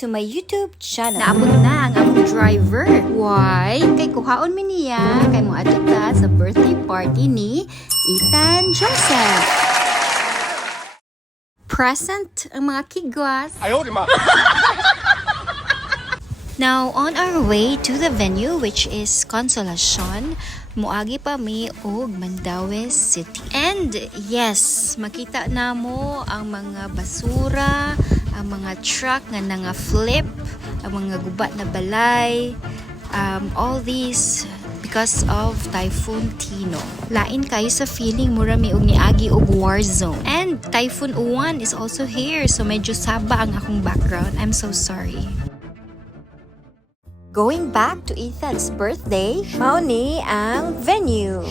to my YouTube channel. Naabot na ang among driver. Why? Kay kuhaon mi niya kay mo adto ta sa birthday party ni Ethan Joseph. Present ang mga kigwas. Now, on our way to the venue, which is Consolacion, muagi pa mi og Mandaue City. And yes, makita na mo ang mga basura, ang mga truck nga flip, ang mga gubat na balay, all these because of Typhoon Tino. Lain kayo sa feeling mura mi og niagi og war zone. And Typhoon Uwan is also here, so medyo saba ang akong background. I'm so sorry. Going back to Ethan's birthday, mao ni ang venue.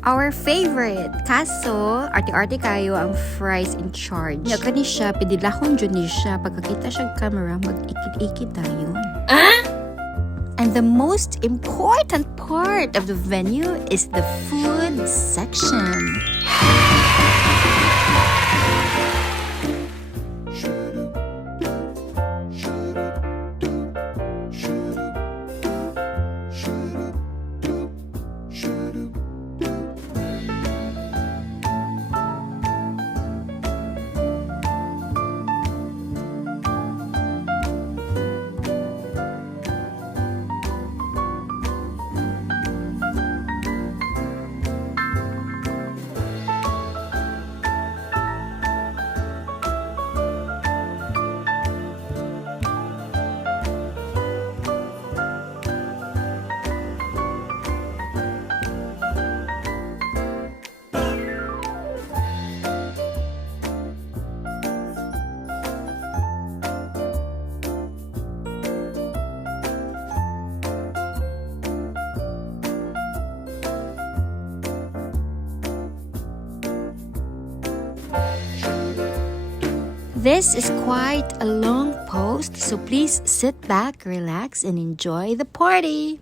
Our favorite. Kaso, arte-arte kayo ang fries in charge. Nga kani siya, pidilahon dyan ni siya. Pagkakita siya camera, mag-ikit-ikit tayo. And the most important part of the venue is the food section. This is quite a long post, so please sit back, relax, and enjoy the party.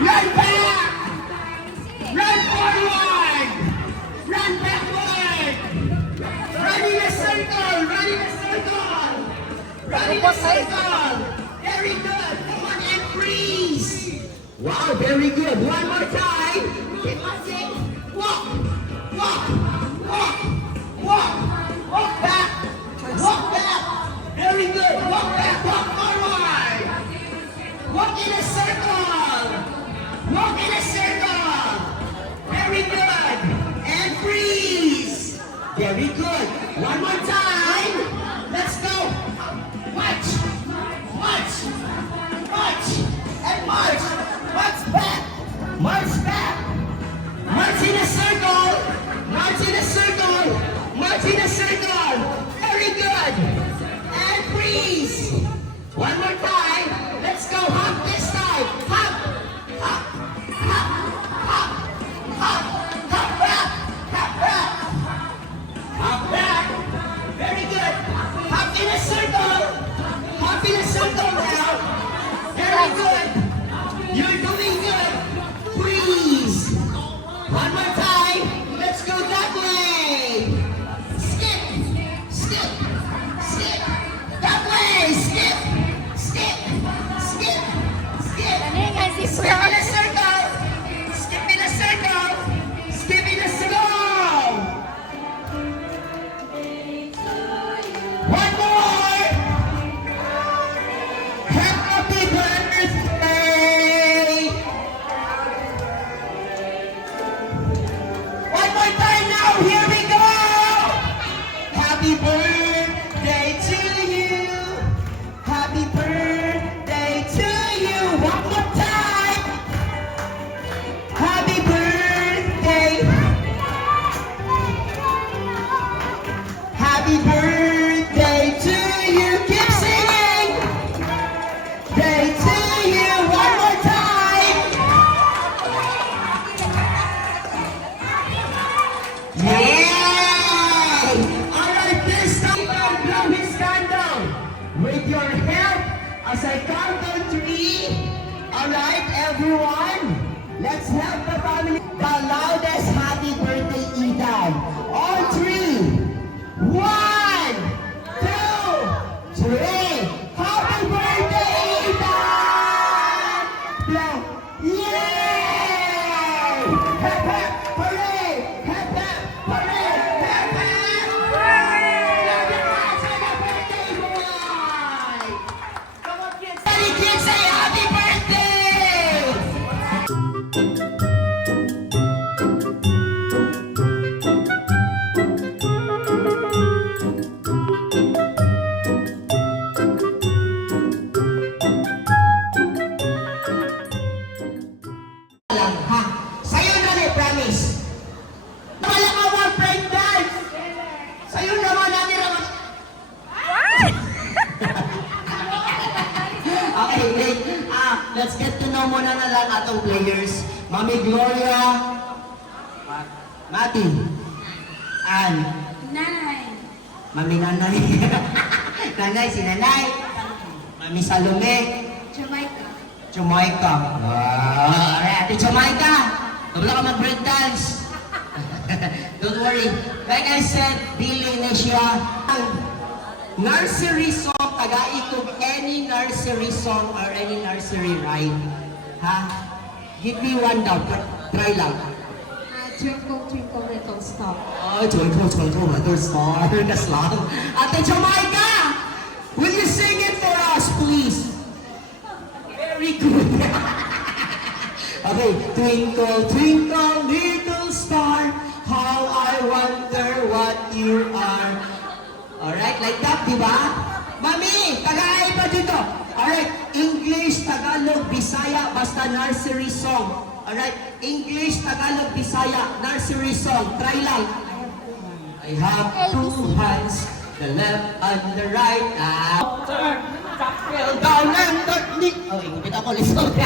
Run back! Run forward! Run backward! Run in a circle! Run in a circle! Run in a circle! Very good! Come on and freeze! Wow, very good! One more time! Keep marching! Walk! Walk! Walk! Walk! Walk back! Walk back! Very good! Walk back! Walk forward! Walk in a circle! Walk in a circle. Very good. And freeze. Very good. One more time. Let's go. March. March. March. And march. March back. March back. March in a circle. March in a circle. March in a circle. Very good. And freeze. One more time. Let's go. Hop this time. Hop. Hop. Hop back. Very good. Hop in a circle. Hop in a circle now. Very good. You're doing good. Freeze. One more time. Let's go that way. Skip. Skip. Skip. That way. Skip. Skip. Skip. Skip. Skip in a circle. Skip in a circle. Skip in a circle. One more. Happy birthday. Yay! Alright, this time, blow his candle. With your help, as I count down 3. Alright, everyone. Let's help the family. The loudest happy birthday, Ethan. All 3. 1, 2, 3. Happy birthday, Ethan! Blow. Yay! Hep, hep, hooray! Hep, hep, hooray! Hep, hep! Hooray! Happy birthday, boy! Come on, kids! Any kids say happy birthday! Lang, ha? Sa'yo na rin, promise. Wala ka one break dance! Sa'yo naman natin naman. Okay, wait. Let's get to know muna na lang atong players. Mami Gloria, Mati, Ann, Nanay. Mami Nanay, Nanay, si Nanay, Mami Salome, Jamaica. Jamaica. Alright, Ate Jamaica. Wala ka mag-break dance. Don't worry. Like I said, Billy na siya. Ang nursery song, taga-ikog any nursery song or any nursery rhyme. Ha? Give me one daw. Try lang. Twinkle, twinkle, little star. Oh, twinkle, twinkle, little star. That's lang. Ate Jamaica! Will you sing it for us, please? Very good. Okay, twinkle, twinkle, little star, how I wonder what you are. Alright, like that, di ba? Mami, Tagalog pa dito. Alright, English, Tagalog, Bisaya, basta nursery song. Alright, English, Tagalog, Bisaya, nursery song. Try lang. I have 2 hands, the left and the right. Fell down and the oh, ingit ako lisod.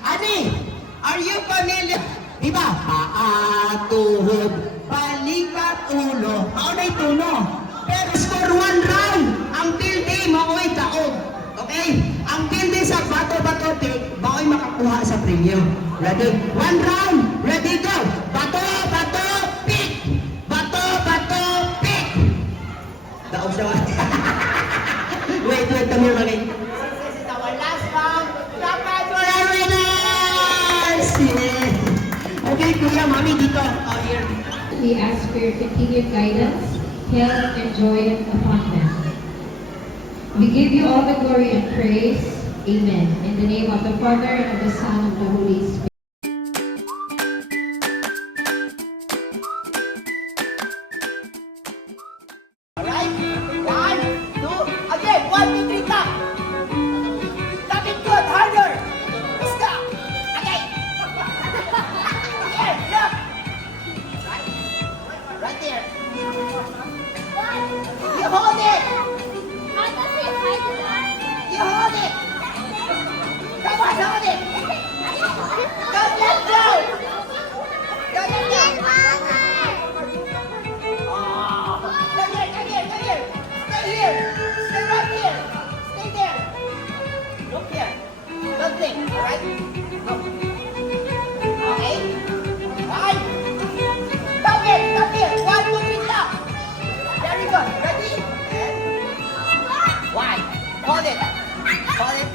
Ani, are you familiar? Di ba? Paa, tuhod, balikat, ulo. Ako na ituno. Pero score 1 round. Ang tilde, mao'y taog. Okay? Ang tilde sa bato-bato, mao'y makakuha sa premium. Ready? 1 round. Ready, go. Bato, bato, pick. Bato, bato, pick. Daog siya. Wait, come here, Mami. This is our last round. Dapat for our winners! Yeah. Okay, Kuya, Mami, dito. Oh, here. We ask for your continued guidance, health, and joy upon them. We give you all the glory and praise. Amen. In the name of the Father, and of the Son, and of the Holy Spirit. Alright? 1, 2, again. 1, 2, 3, tap. Tap it good, harder. Stop. Again. Again, look. Right? Right there. You hold it. You hold it. Come on, hold it. Don't let go. Don't let go. Come here, come here, come here. Stay here. Stay right here. Stay there. Look here. Don't think, all right? Look. Okay? Right. Stop it, stop it. 1, 2, 3, stop. Very good. Ready? And 1. Hold it. Hold it.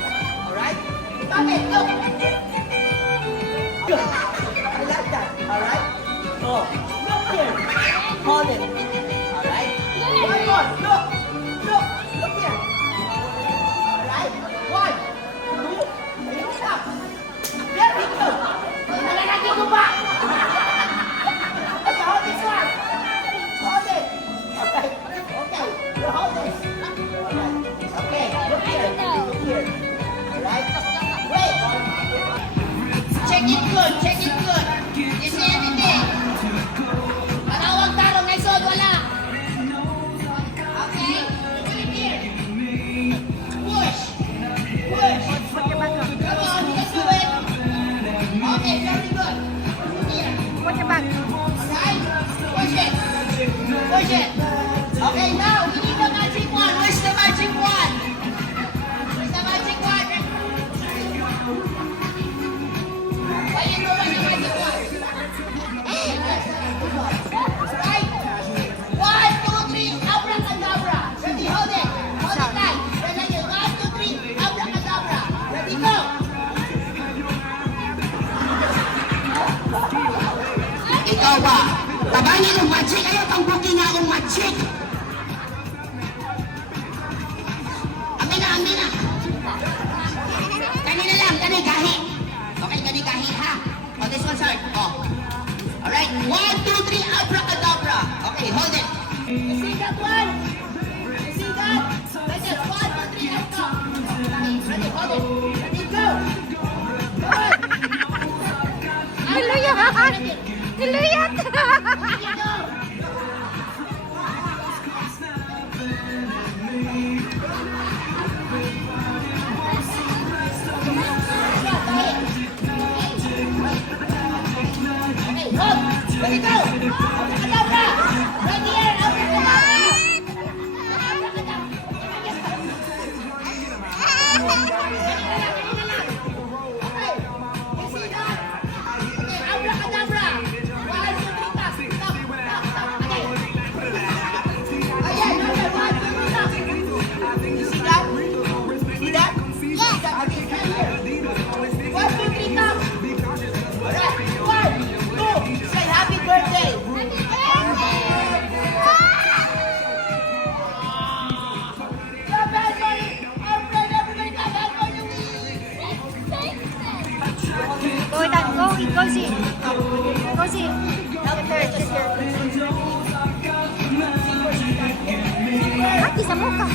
All right? Stop it. Look. Good. I like that. All right? Go. Look here. Hold it. All right? One more. Look. Look. Look here. All right? 1, 2, 3, stop. Very good. Nalalaki ko pa. Okay, hold this one. Hold it. Okay. Okay. You hold it. All right. Okay. Look here. Look here. All right? Wait. Check it good. Check it good. You see anything? Malawang tarong na isod. Wala. Okay? Wait here. Push. Push. Come on. Let's do it. Okay. Very good. Here. All right? push it. Okay, now we need the magic one. Where's the magic one? Where's the magic one? Why you doing the magic one? Right? 1, 2, 3, abracadabra. Ready, hold it. Hold it tight. Ready, 1, 2, 3, abracadabra. Ready, go. Ikaw ba? Tabangan ng magic. Ayaw pang booking nga akong magic. Amin na. Kanina lang, gahi. Okay, gahi ha. Oh, this one's hard. Oh. Alright, 1, 2, 3, abracadabra. Okay, hold it. You see that one? You see that? Like this, 1, 2, 3, let's go. Ready, hold it. Ready, go. Good. Niluyat! Niluyat! Ready, go. Okay, hold. Ready, go. Abracadabra. Ready, here, abracadabra. Happy birthday! Go, see. Go, see. Hati sa muka.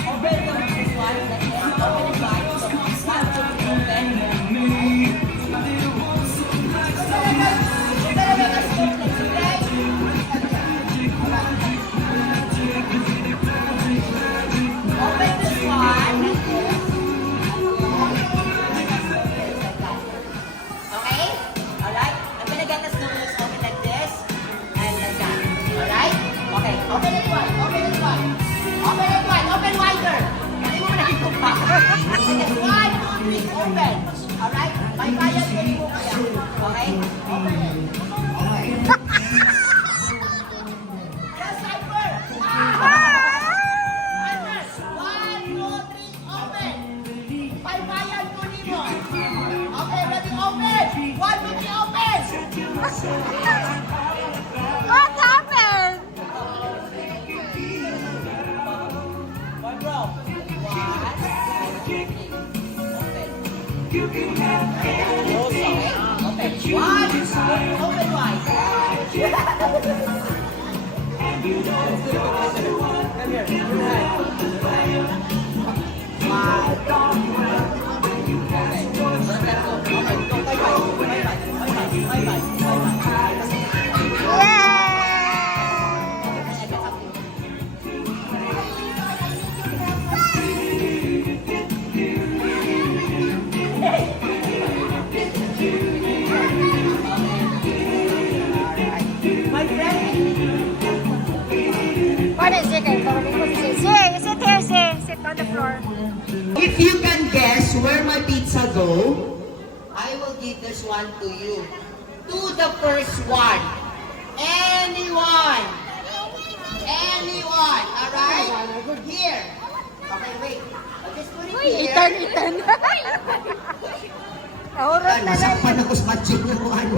Open this one. Okay? Alright? I'm gonna get the snowballs open like this and like that. Alright? Okay. Open it one. Open it one. Open it one. Open wider. Hindi mo na ito pa. Sige. 1, 2, 3. Open. Alright? May bayan ko rin mo kaya. Okay? Open it. Okay. Yes, Cypher. Okay, ready, open! 1, 2, 3, open! What happened? One row. 1, 2, 3, open. Open. 1, open wide. My friend, What is it? You sit here, sit on the floor. if you can guess where my pizza go, I will give this one to you. To the first one. Anyone. Alright? Here. Okay, wait. I'll just put it here. Itan. Naurot na lang. Nasakpan ako sa magic na kung ano.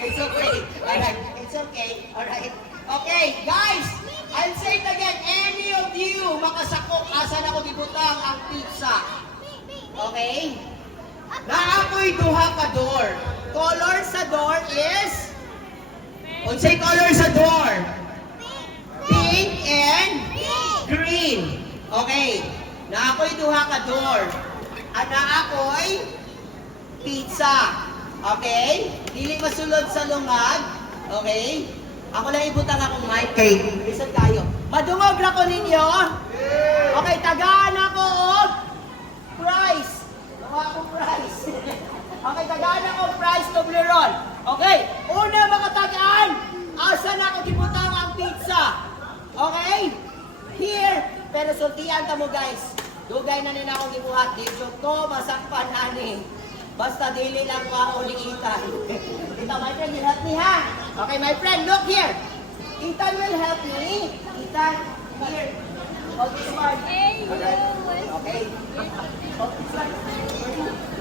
It's okay. Alright. It's okay. Alright. Okay, guys. I'll say it again. Any of you makasakop asan ako dibutang ang pizza. Okay? Naakoy duha ka door. Color sa door is? Unsay color sa door? Pink and green. Okay. Naakoy duha ka door. Naakoy pizza. Okay? Dili masulod sa lungag. Okay? Ako lang ibutang akong mic. Okay. Listen tayo. Madungog na ko ninyo. Okay, tagaan ako og prize. Nakuha akong prize. Okay, tagaan ako og prize Toblerone. Okay, una mga tagaan. Asa na ako gibutang pero sultian ka mo guys. Dugay na nila akong gibuhat. Dito ko, masakpan na ni. Basta dili lang ko ako ulikitan. Ito, my friend, you help me ha? Okay, my friend, look here. Ethan will help me. Ethan, here. Hold this one. Okay.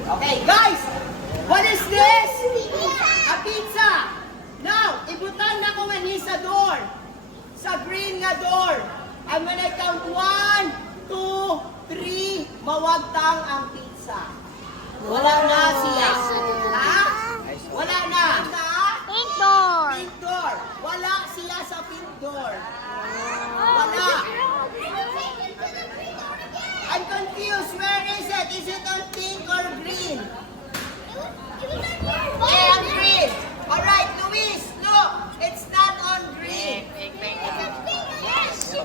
Okay, guys! What is this? A pizza! Now, ibutan na ko nga ni sa door. Sa green nga door. I'm gonna count 1, 2, 3. Mawagtang ang pizza. Wala na siya. Ha? Wala na. Pink door. Pink door. Wala siya sa pink door. Wala. I'm confused. Where is it? Is it on pink or green? Yeah, on green. All right, Luis, look. It's not on green.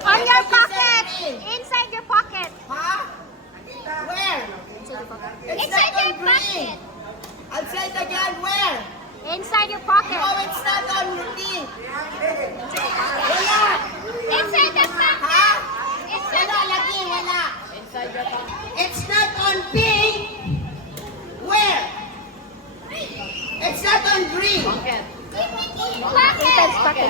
On your It's pocket. green. Inside your pocket. Huh? Where? It's Inside not on your green. I'll say it again. Where? Inside your pocket. No, it's not on green. Wala. Inside the pocket. Ha? Inside Wala lagi, wala. It's not on pink. Where? It's not on green. Pocket. Where? Ethan's pocket.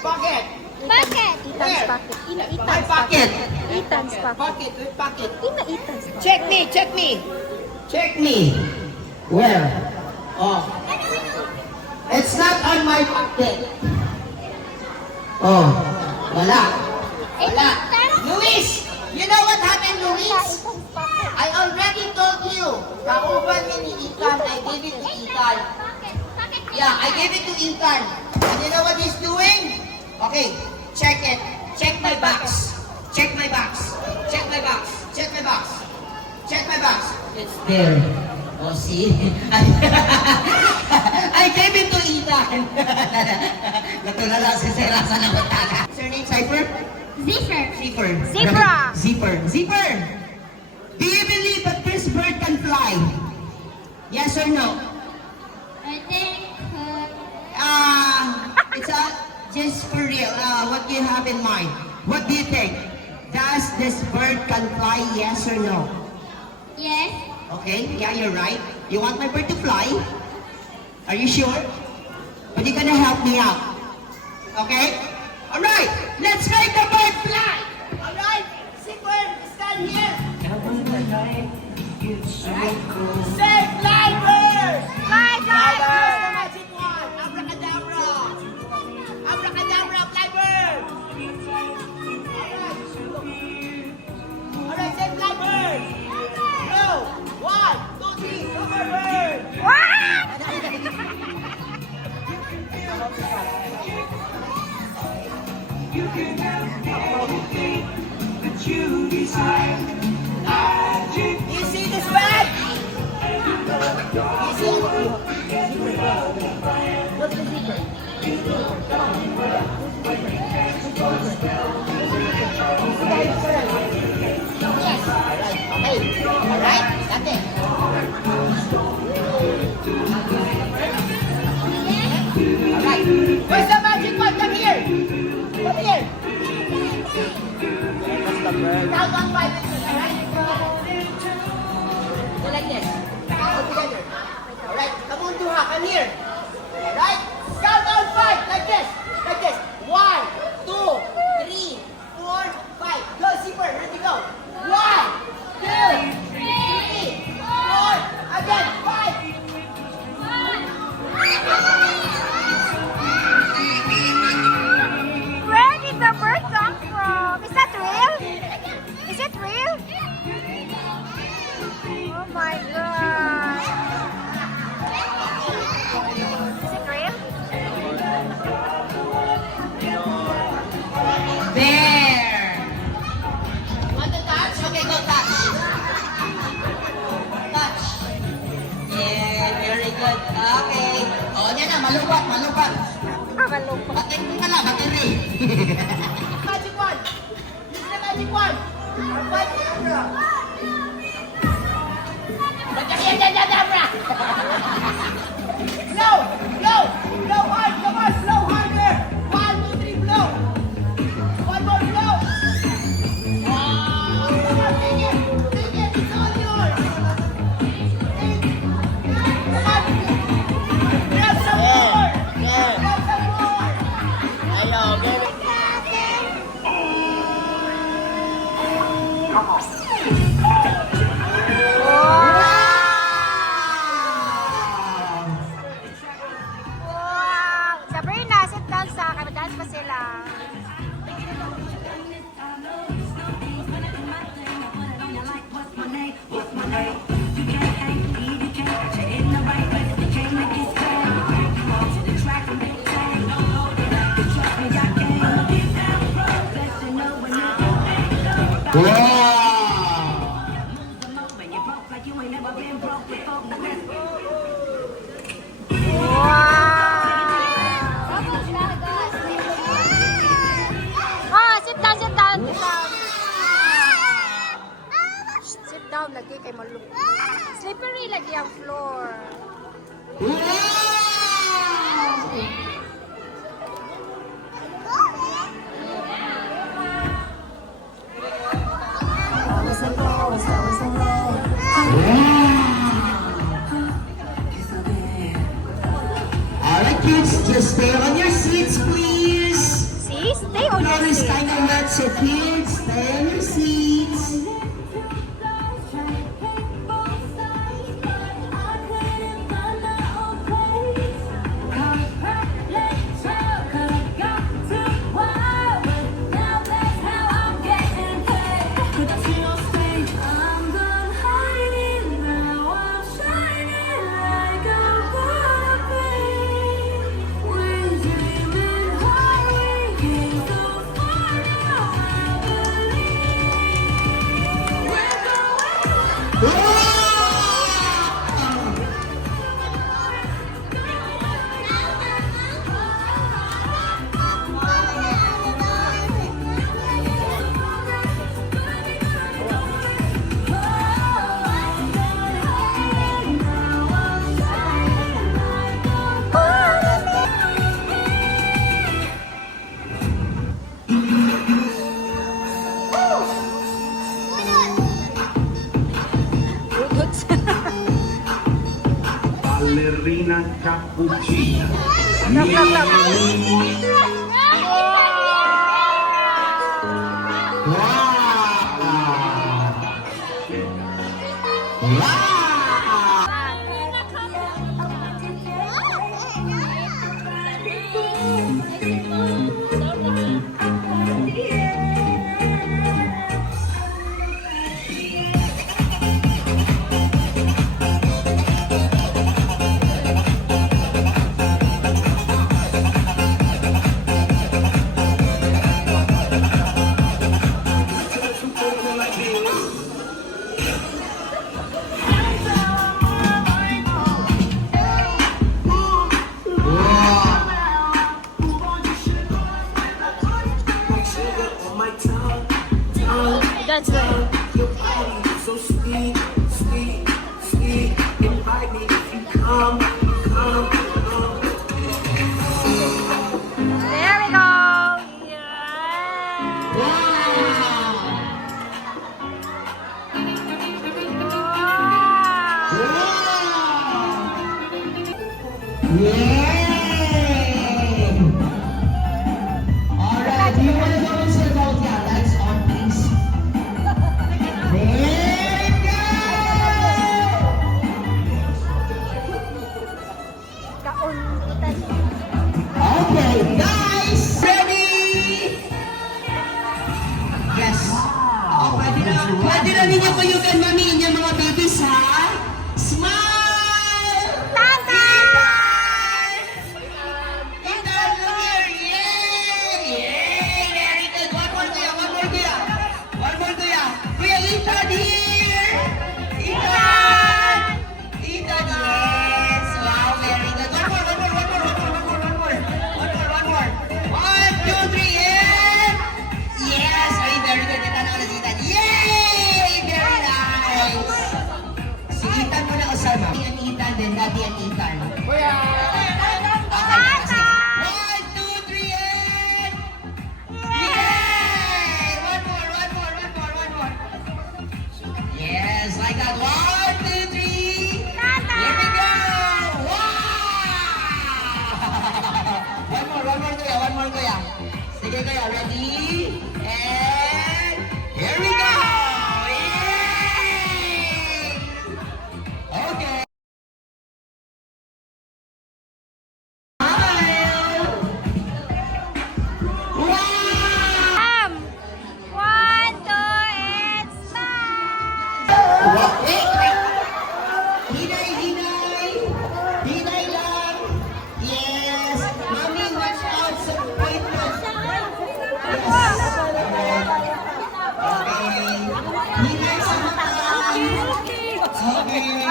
Pocket. Pocket. Where? pocket. My pocket. Ethan's Pocket, with pocket. Ethan's pocket. Check me, check me. Check me. Where? Oh. It's not on my pocket. Oh. Wala. Wala. Luis! You know what happened, Luis? I already told you. Kauban ni Ethan. I gave it to Ethan. Yeah, I gave it to Ethan. And you know what he's doing? Okay, check it. Check my box. Check my box. Check my box. Check my box. Check my box. It's there. Oh, see? I gave it to Ethan. Natulala si Sarah sa namataka. What's your name, Cypher? Zipper. Zipper. Zebra. Zipper. Zipper. Do you believe that this bird can fly? Yes or no? I think It's just for real. What do you have in mind? What do you think? Does this bird can fly? Yes or no? yes. Okay. Yeah, you're right. You want my bird to fly? Are you sure? But you're gonna help me out. Okay? All right. Let's make the bird fly. All right. Zipper, stand here. Say fly bird. Fly, fly, That's the magic one. Abracadabra. Abracadabra, fly bird. All right, say fly bird. Go. 1, 2, 3, go for bird. You see this bag? You see what's the zipper? Yes. Okay. All right. Got it. All right. Where's the magic one? Come here. Come here. Count 1, 5, and 6. All right. Go like this. All together. All right. Come on, Duha. Come here. All right. Count on 5 like this. Like this. 1, 2, 3, 4, 5. Go, Zipper. Ready, go. 1, 2, 3, 4. Again. 5. Where did the bird come from? Is that real? Is it real? Oh my god. Is it real? There. Want to touch? Okay, go touch. Touch. Yeah, very good. Okay. Oh, yan na. Malupat, malupat. Malungkot. Batin mo ka na, battery. Magic one. Use the magic one. What? Abracadabra. Blow, blow, blow hard, come on, blow harder. 1, 2, 3, blow. One more blow. Dance pa sila. Ah, sit down, sit down, sit down. Sit down lagi kay malung. Slippery lagi ang floor. Alright, kids, just stay on your seats, please. See? Stay on your Floor is seat. kind of wet, so kids, stay on your seats. Ballerina cappuccina. That's right. So sweet, sweet, sweet. Invite me if you come, come. There we go. Yeah. Yay! Alright, do you want to go and sit out? Yeah, lights on, please. There you go! Okay, guys! Ready? Yes. Oh, pwede na ninyo kuyugan, mami, inyong mga babies, ha? Smile! Ethan, look here! Yay! Yay! Very good! One more, kuya! One more, kuya! One more, kuya! Kuya, Ethan here! Ethan! Ethan, yes! Wow, very good! One more, one more, one more, one more, one more, one more! One more! 1, 2, 3, and... Yes! Ay, very good! Ethan, ulit, Ethan! Yay! Very nice! Si Ethan muna kasama. Daddy and Ethan, then Daddy and Ethan. Kuya! One, two, three, and... Yay! One more, one more, one more, one more. Yes, like that. 1, 2, 3. Here we go! Wow! One more, kuya, one more, kuya. Sige, kuya, ready? And... Here we go! Yay! Okay. Smile!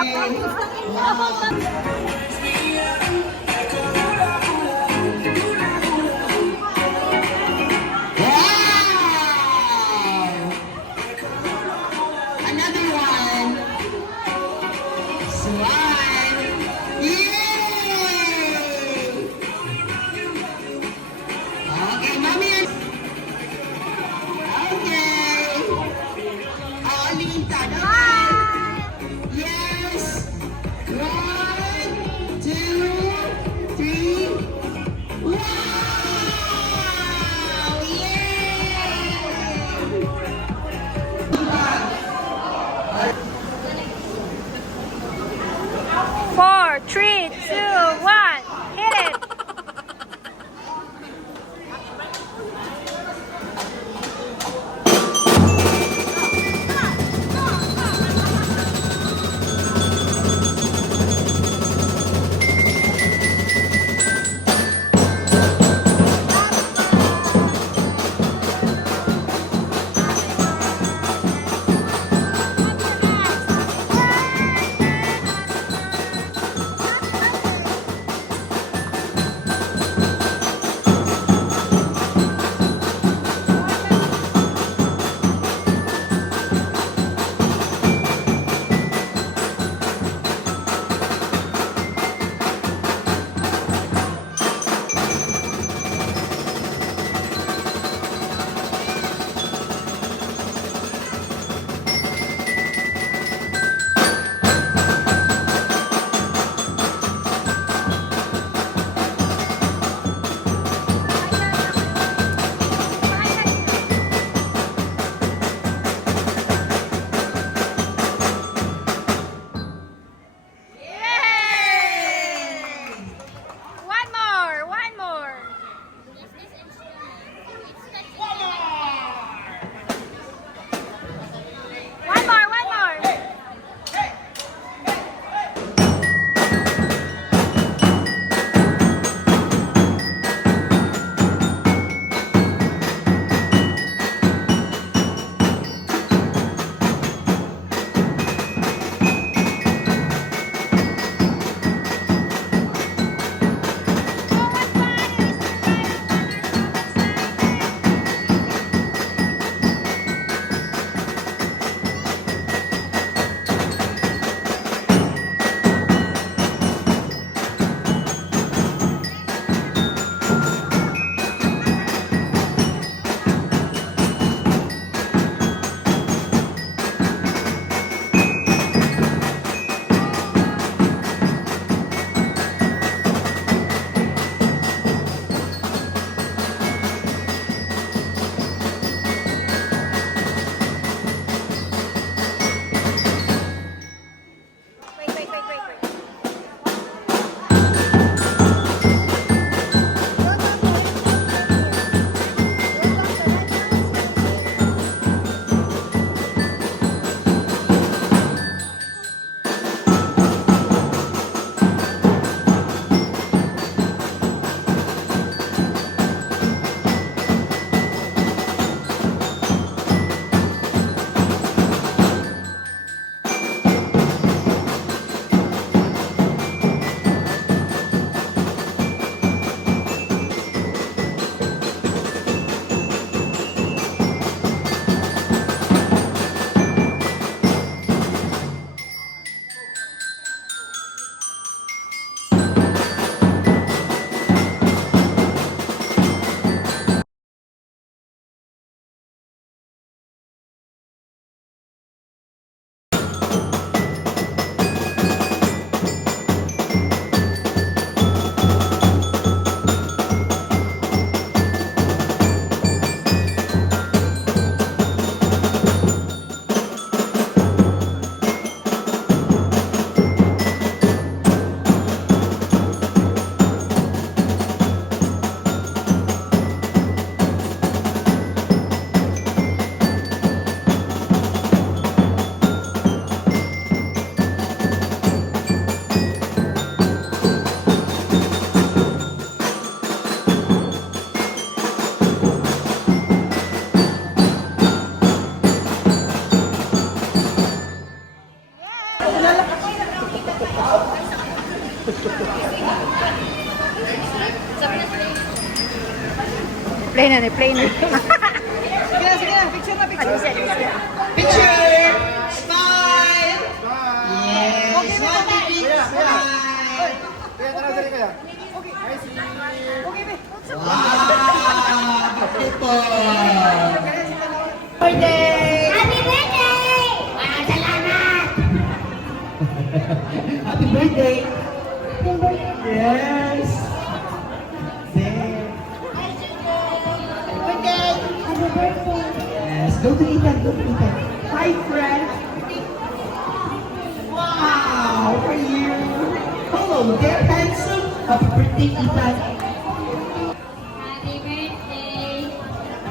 Wow! Another one. Smile. Yay! Okay, mommy. Okay. Oh, Lita. Yes. One. Play na, play na. Picture! Smile! Yes! One big smile! Wow! Beautiful! Birthday! Happy birthday! Salamat! Happy birthday! Yes! There. Happy birthday! Yes, go to Ethan, go to Ethan. Hi, friend. Wow, how are you? Hello there, handsome. Happy birthday, Ethan. Happy birthday!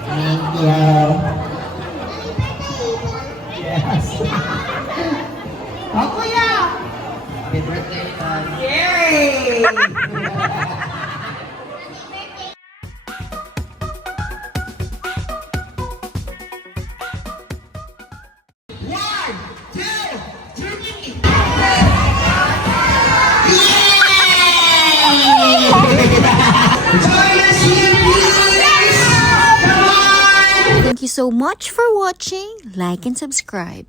Thank you. Yes. Oh, kuya. Happy birthday, Ethan. Yay! One, two, three. Join us here, please. Come on. Thank you so much for watching. Like and subscribe.